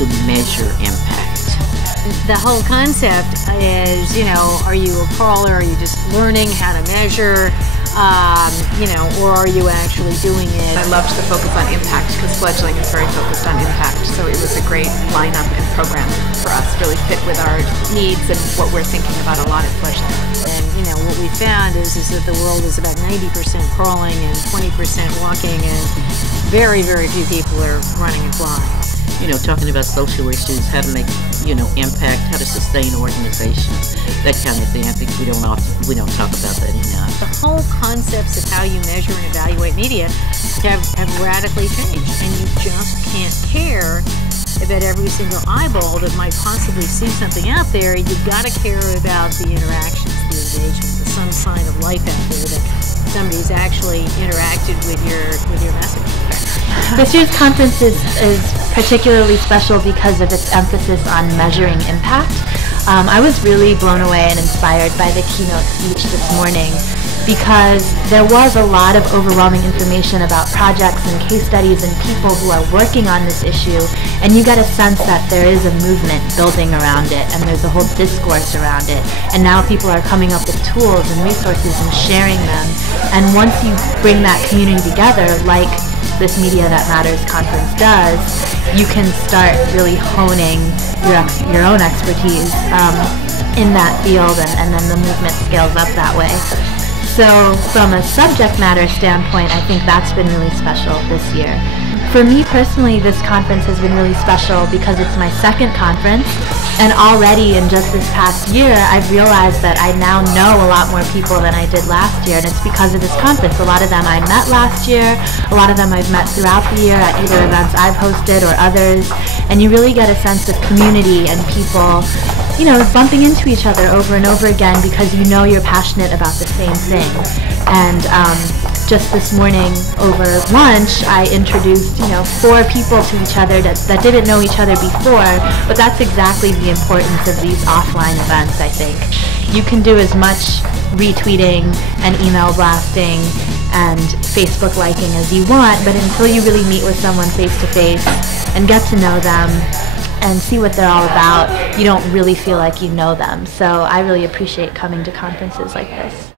to measure impact? The whole concept is, are you a crawler? Are you just learning how to measure? Or are you actually doing it? I loved the focus on impact because fledgling is very focused on impact. So it was a great lineup and program for us, really fit with our needs and what we're thinking about a lot at fledgling. And what we found is that the world is about 90% crawling and 20% walking, and very, very few people are running and flying. Talking about social issues, how to make, impact, how to sustain organizations, that kind of thing. I think we don't talk about that enough. The whole concepts of how you measure and evaluate media have radically changed, and you just can't care about every single eyeball that might possibly see something out there. You've got to care about the interactions, the engagement, some sign of life out there that somebody's actually interacted with your message. This year's conference is particularly special because of its emphasis on measuring impact. I was really blown away and inspired by the keynote speech this morning because there was a lot of overwhelming information about projects and case studies and people who are working on this issue, and you get a sense that there is a movement building around it and there's a whole discourse around it, and now people are coming up with tools and resources and sharing them. And once you bring that community together, like this Media That Matters conference does, you can start really honing your own expertise in that field, and then the movement scales up that way. So from a subject matter standpoint, I think that's been really special this year. For me personally, this conference has been really special because it's my second conference, and already in just this past year, I've realized that I now know a lot more people than I did last year, and it's because of this conference. A lot of them I met last year, a lot of them I've met throughout the year at either events I've hosted or others, and you really get a sense of community and people, bumping into each other over and over again because you're passionate about the same thing. And just this morning over lunch, I introduced 4 people to each other that didn't know each other before, but that's exactly the importance of these offline events, I think. You can do as much retweeting and email blasting and Facebook liking as you want, but until you really meet with someone face to face and get to know them and see what they're all about, you don't really feel like you know them. So I really appreciate coming to conferences like this.